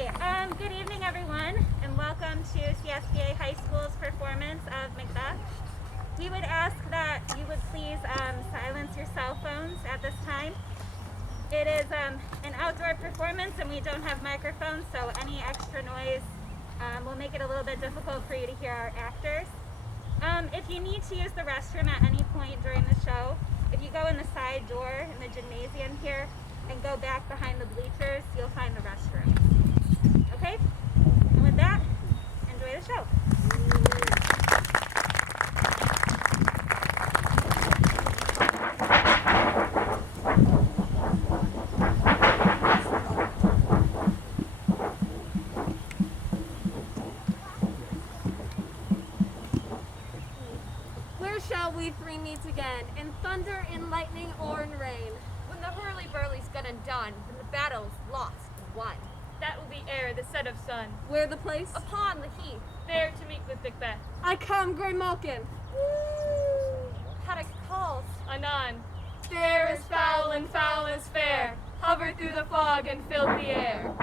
Good evening, everyone, and welcome to CSBA High School's performance of Macbeth. We would ask that you would please silence your cell phones at this time. It is an outdoor performance and we don't have microphones, so any extra noise will make it a little bit difficult for you to hear our actors. If you need to use the restroom at any point during the show, if you go in the side door in the gymnasium here and go back behind the bleachers, you'll find the restroom. Okay? And with that, enjoy the show. Where shall we three meet again? In thunder, in lightning, or in rain? When the hurly-burly's done and done, when the battle's lost and won. That will be ere the set of sun. Where the place? Upon the heath. There to meet with Macbeth. I come, Grey Malkin. Paddock calls. Anon. Fair is foul and foul is fair. Hover through the fog and fill the air.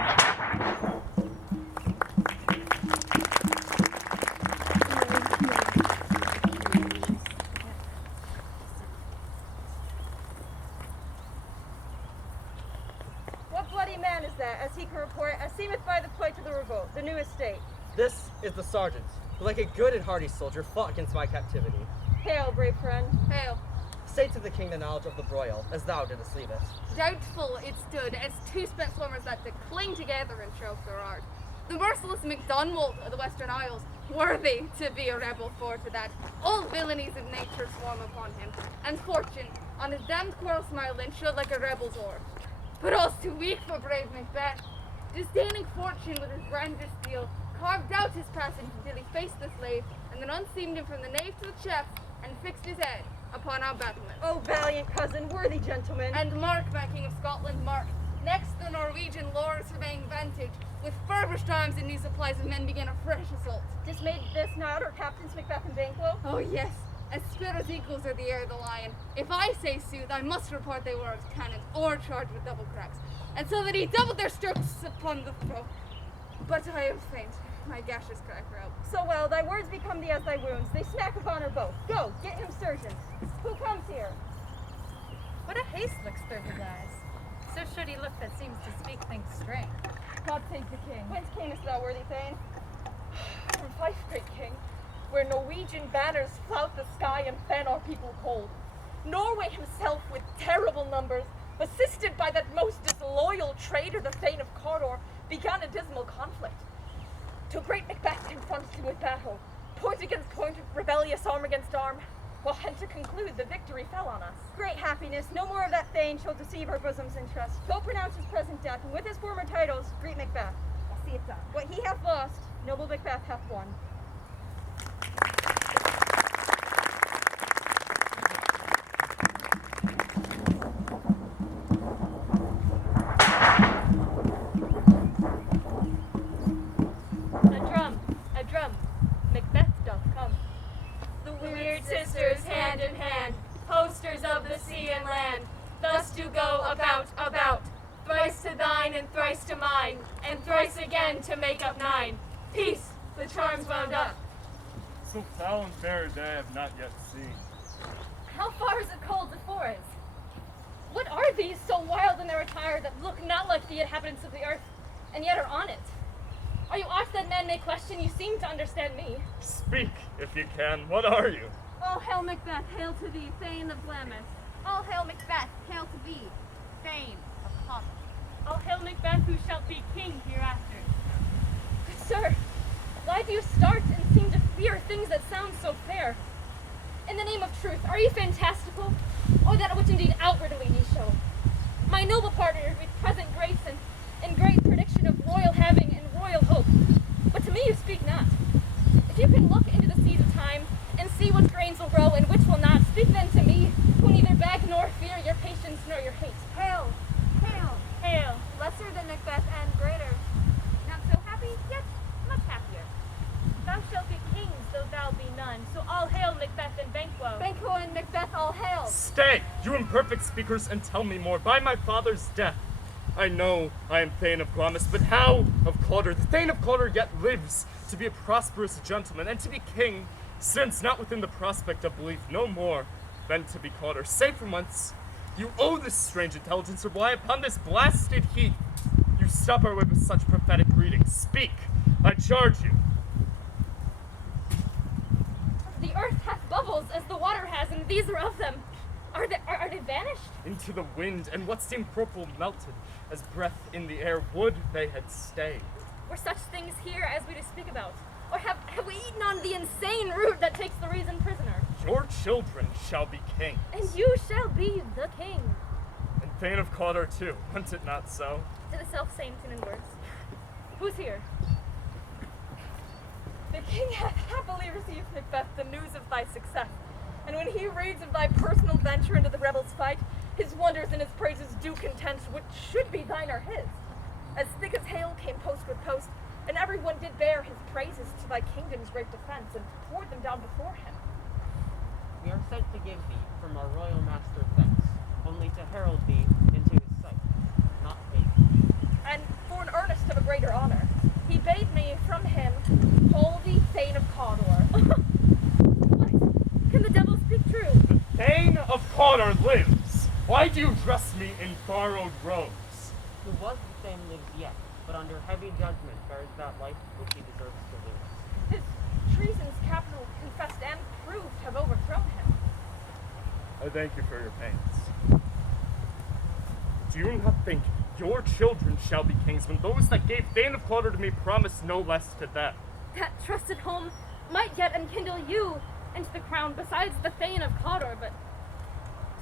What bloody man is that, as he can report, as seemeth by the plight of the revolt, the new estate? This is the sergeant, who like a good and hardy soldier fought against my captivity. Hail, brave friend. Hail. Say to the king the knowledge of the broil, as thou didst leave it. Doubtful it stood, as two spent swarmers that to cling together and show their art. The merciless MacDonald of the Western Isles, worthy to be a rebel for to that. All villainies of nature swarm upon him, and fortune, on his damned quarrel smiling, showed like a rebel's oar. But all's too weak for brave Macbeth. Disdaining fortune with his brandished steel, carved out his passage until he faced the slave, and then unseamed him from the nave to the chest, and fixed his head upon our battlement. O valiant cousin, worthy gentleman. And mark, my king of Scotland, mark. Next the Norwegian lord surveying vantage, with furbished arms and new supplies of men begin a fresh assault. Dismayed this not, or Captains Macbeth and Banquo? Oh yes, as Spirit's equals are the heir of the lion. If I say sooth, I must report they were of cannon, or charged with double cracks, and so that he doubled their strokes upon the throat. But I am faint, my gaseous crack out. So well, thy words become thee as thy wounds. They smack of honor both. Go, get him surgeons. Who comes here? What a haste looks through his eyes. So should he look that seems to speak things strange. God save the king. Whence camest thou, worthy Thane? From Fife, great king, where Norwegian banners flout the sky and fan our people cold. Norway himself, with terrible numbers, assisted by that most disloyal traitor, the Thane of Cawdor, began a dismal conflict. Till great Macbeth confronts him with battle, point against point, rebellious arm against arm, while hence to conclude the victory fell on us. Great happiness, no more of that Thane shall deceive our bosom's interest. Go pronounce his present death, and with his former titles, greet Macbeth. I'll see it done. What he hath lost, noble Macbeth hath won. A drum, Macbeth doth come. The weird sisters hand in hand, posters of the sea and land, thus do go about, thrice to thine and thrice to mine, and thrice again to make up nine. Peace, the charms wound up. So foul and fair a day I have not yet seen. How far is it called the forest? What are these so wild in their attire that look not like the inhabitants of the earth, and yet are on it? Are you aught that men may question? You seem to understand me. Speak, if you can. What are you? All hail Macbeth, hail to thee, Thane of Glamis. All hail Macbeth, hail to thee, Thane of Common. All hail Macbeth, who shalt be king hereafter. Sir, why do you start and seem to fear things that sound so fair? In the name of truth, are you fantastical, or that which indeed outwardly ye show? My noble partner, with present grace and great prediction of royal having and royal hope, but to me you speak not. If you can look into the seas of time and see which grains will grow and which will not, speak then to me, who neither beg nor fear your patience nor your hate. Hail, hail, Hail. lesser than Macbeth and greater. Not so happy, yet much happier. Thou shalt be kings, though thou be none. So all hail Macbeth and Banquo. Banquo and Macbeth, all hail. Stay, you imperfect speakers, and tell me more. By my father's death, I know I am Thane of Glamis, but how of Cawdor? The Thane of Cawdor yet lives to be a prosperous gentleman and to be king, since not within the prospect of belief no more than to be Cawdor. Say from whence you owe this strange intelligence, or why upon this blasted heath you stop our way with such prophetic greetings. Speak, I charge you. The earth hath bubbles as the water has, and these are of them. Are they vanished? Into the wind, and what seemed purple melted, as breath in the air. Would they had stayed. Were such things here as we do speak about? Or have we eaten on the insane root that takes the reason prisoner? Your children shall be kings. And you shall be the king. And Thane of Cawdor too, wants it not so? To the self-same tune and words. Who's here? The king hath happily received, Macbeth, the news of thy success. And when he reads of thy personal venture into the rebels' fight, his wonders and his praises do contend which should be thine or his. As thick as hail came post with post, and everyone did bear his praises to thy kingdom's great defense, and poured them down before him. We are sent to give thee from our royal master thanks, only to herald thee into his sight, not pay thee. And for an earnest of a greater honor, he bade me from him call thee Thane of Cawdor. What? Can the devil speak true? The Thane of Cawdor lives. Why do you dress me in borrowed robes? Who was the same lives yet, but under heavy judgment bears that life which he deserves to lose. His treasons capital confessed and proved have overthrown him. I thank you for your pains. Do you not think your children shall be kings when those that gave Thane of Cawdor to me promised no less to them? That trusted home might yet enkindle you into the crown besides the Thane of Cawdor, but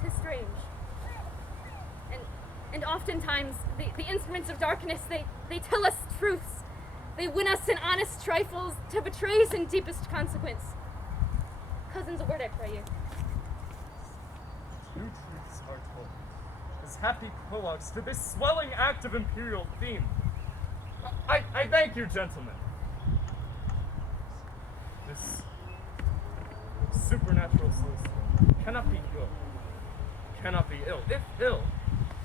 'tis strange. And oftentimes the instruments of darkness, they tell us truths. They win us in honest trifles to betray us in deepest consequence. Cousins, a word I pray you. Two truths are told, as happy prologues to this swelling act of imperial theme. I thank you, gentlemen. This supernatural solicitor cannot be good, cannot be ill. If ill,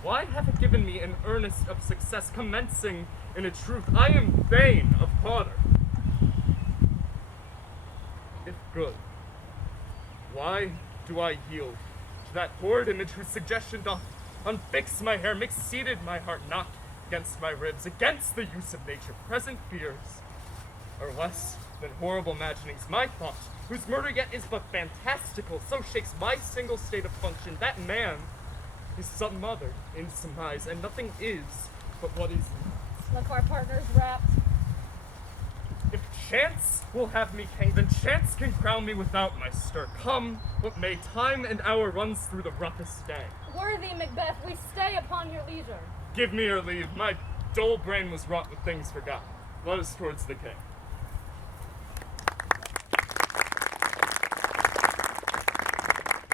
why hath it given me an earnest of success, commencing in a truth? I am Thane of Cawdor. If good, why do I yield to that horrid image whose suggestion doth unfix my hair, mix seated my heart, not against my ribs, against the use of nature? Present fears are less than horrible imaginings. My thought, whose murder yet is but fantastical, so shakes my single state of function. That man is smothered in surmise, and nothing is but what is. Look, our partner's wrapped. If chance will have me king, then chance can crown me without my stir. Come what may, time and hour runs through the roughest day. Worthy Macbeth, we stay upon your leisure. Give me your leave. My dull brain was wrought with things forgotten. Let us towards the king.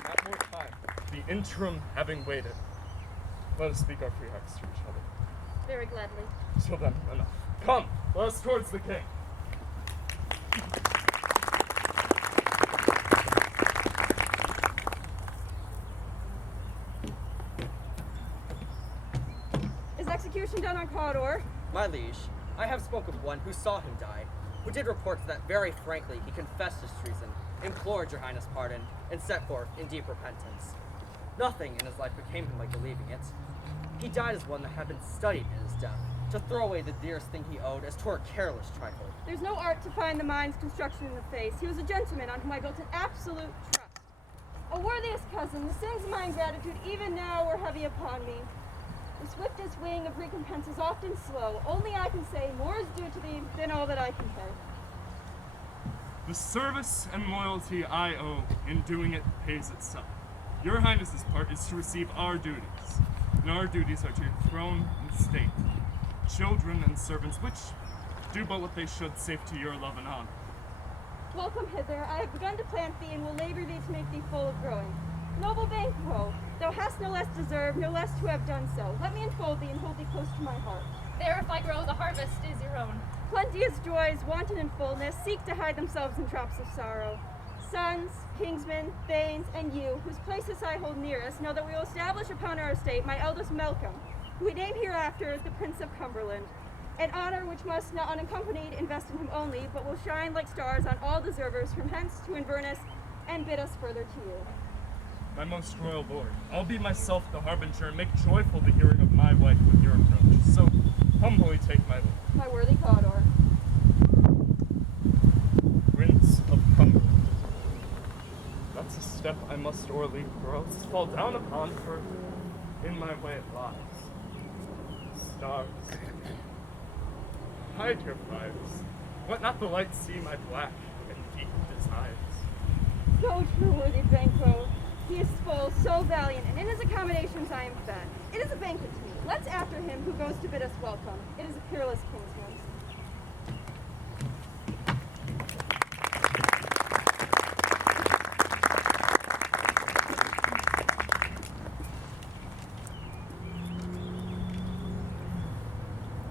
Not more time. The interim having waited, let us speak our free hearts to each other. Very gladly. Till then, enough. Come, let us towards the king. Is execution done on Cawdor? My liege, I have spoke with one who saw him die, who did report that very frankly he confessed his treason, implored your highness' pardon, and set forth in deep repentance. Nothing in his life became him like believing it. He died as one that had been studied in his death, to throw away the dearest thing he owed as to a careless trifle. There's no art to find the mind's construction in the face. He was a gentleman on whom I built an absolute trust. O worthiest cousin, the sins of my ingratitude even now were heavy upon me. The swiftest wing of recompense is often slow. Only I can say more is due to thee than all that I can pay. The service and loyalty I owe in doing it pays itself. Your highness's part is to receive our duties, and our duties are to your throne and state, children and servants, which do but what they should, save to your love and honor. Welcome hither. I have begun to plant thee and will labor thee to make thee full of growing. Noble Banquo, thou hast no less deserved, no less to have done so. Let me enfold thee and hold thee close to my heart. There, if I grow, the harvest is your own. Plenteous joys, wanton in fullness, seek to hide themselves in traps of sorrow. Sons, kingsmen, thanes, and you, whose places I hold nearest, know that we will establish upon our estate my eldest Malcolm, who we name hereafter as the Prince of Cumberland, an honor which must not unaccompanied invest in him only, but will shine like stars on all deservers from hence to Inverness, and bid us further to you. My most royal lord, I'll be myself the harbinger and make joyful the hearing of my wife with your approach. So humbly take my leave. My worthy Cawdor. Prince of Cumberland. That's a step I must o'erleap, or else fall down upon, for in my way it lies. Stars. Hide your fires. Let not the light see my black and deep desires. So true, worthy Banquo. He is full, so valiant, and in his accommodations I am fed. It is a banquet to me. Let's after him who goes to bid us welcome. It is a peerless kinsman.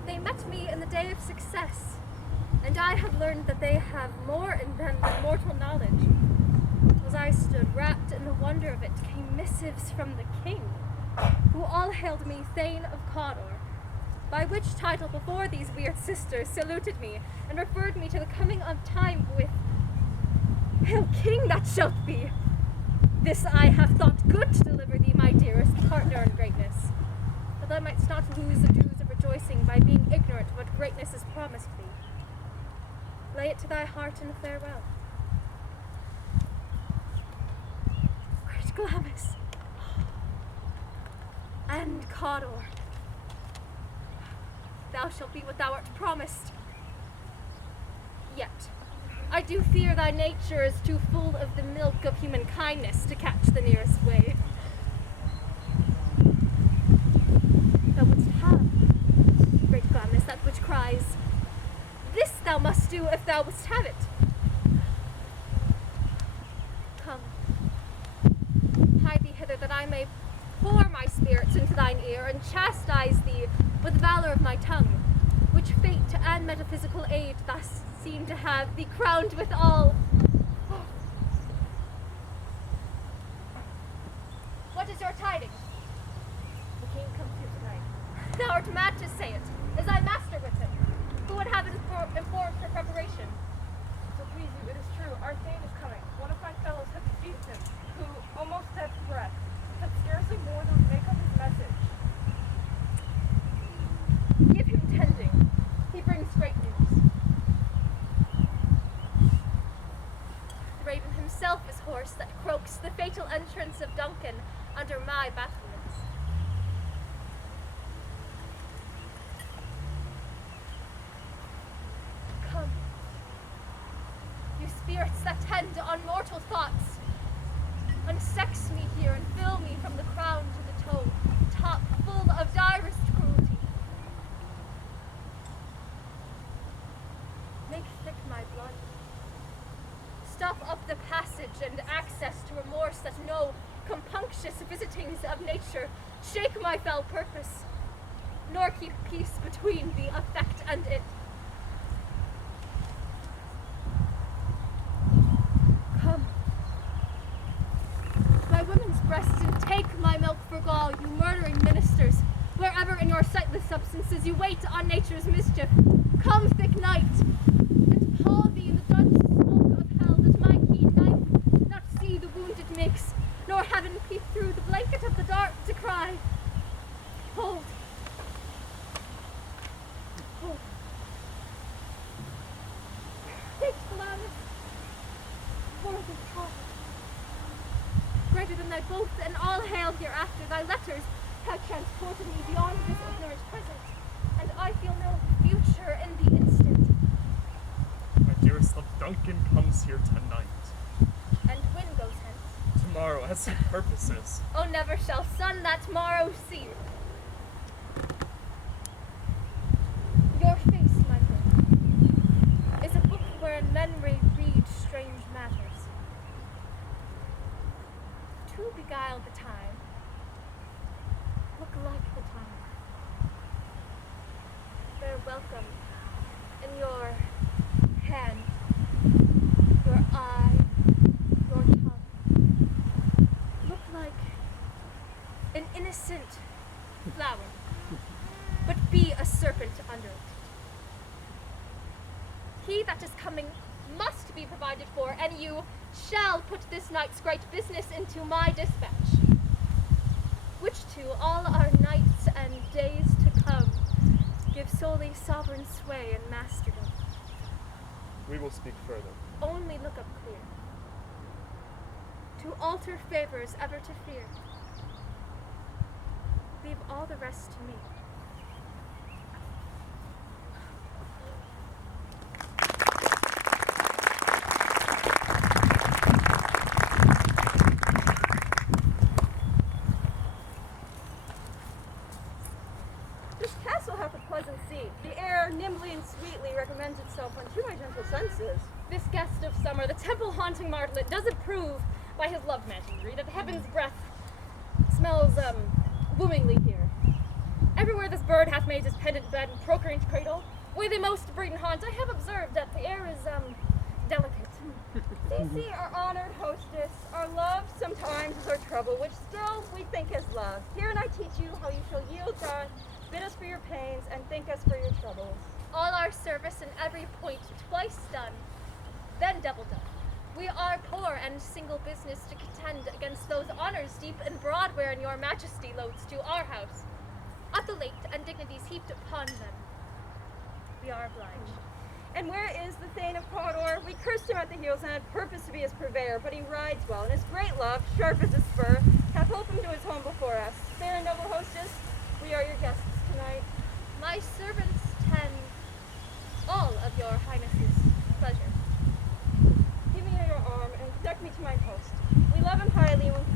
They met me in the day of success, and I have learned that they have more in them than mortal knowledge. As I stood wrapped in the wonder of it, came missives from the king, who all hailed me Thane of Cawdor, by which title before these weird sisters saluted me, and referred me to the coming of time with, "Hail king that shalt be! This I have thought good to deliver thee, my dearest partner in greatness, that thou mightst not lose the dues of rejoicing by being ignorant what greatness is promised thee. Lay it to thy heart in farewell. Great Glamis and Cawdor, thou shalt be what thou art promised. Yet, I do fear thy nature is too full of the milk of human kindness to catch the nearest wave. Thou wouldst have, great Glamis, that which cries, this thou must do if thou wouldst have it. Come, hie thee hither that I may pour my spirits into thine ear and chastise thee with the valor of my tongue, which fate and metaphysical aid thus seem to have thee crowned with all. What is your tidings? The king comes here tonight. Thou art mad to say it, as I master with him, who would have it informed for preparation. So please you, it is true, our Thane is coming. One of my fellows had defeated him, who, almost at breath, had scarcely more than make up his message. Give him tending. He brings great news. The raven himself is hoarse that croaks the fatal entrance of Duncan under my battlements. Come, you spirits that tend on mortal thoughts, unsex me here and fill me from the crown to the toe, top full of direst cruelty. Make thick my blood. Stop up the passage and access to remorse that no compunctious visitings of nature shake my foul purpose, nor keep peace between the effect and it. Come, my women's breasts and take my milk for gall, you murdering ministers, wherever in your sightless substances you wait on nature's mischief. Come, thick night, and pall thee in the dense smoke of hell, that my keen knife not see the wound it makes, nor heaven peep through the blanket of the dark to cry, hold, hold. Great Glamis, worthy God, greater than thy both, and all hail hereafter. Thy letters have transported me beyond this ignorant present, and I feel no future in the instant. My dearest love, Duncan comes here tonight. And when goes hence? Tomorrow, as he purposes. Oh, never shall sun that morrow see. Your face, my friend, is a book wherein men may read strange matters. To beguile the time, look like the time. Bear welcome in your hand, your eye, your tongue. Look like an innocent flower. be a serpent under it. He that is coming must be provided for, and you shall put this night's great business into my dispatch, which to all our nights and days to come give solely sovereign sway and masterdom. We will speak further. Only look up clear. To alter favors ever to fear. Leave all the rest to me. This castle hath a pleasant seat. The air nimbly and sweetly recommends itself unto my gentle senses. This guest of summer, the temple-haunting martlet, does approve by his love mansionry that heaven's breath smells, wooingly here. Everywhere this bird hath made his pendant bed and procreant cradle, where they most breed and haunt, I have observed that the air is, delicate. See, our honored hostess, our love sometimes is our trouble, which still we think is love. Here and I teach you how you shall yield God, bid us for your pains, and thank us for your troubles. All our service in every point twice done, then double done. We are poor and single business to contend against those honors deep and broad wherein your majesty loads to our house. At the late and dignities heaped upon them, we are obliged. And where is the Thane of Cawdor? We cursed him at the heels and had purpose to be his purveyor, but he rides well, and his great love, sharp as a spur, hath holpen him to his home before us. Fair and noble hostess, we are your guests tonight. My servants tend all of your highness's pleasure. Give me your arm and conduct me to my post. We love him highly and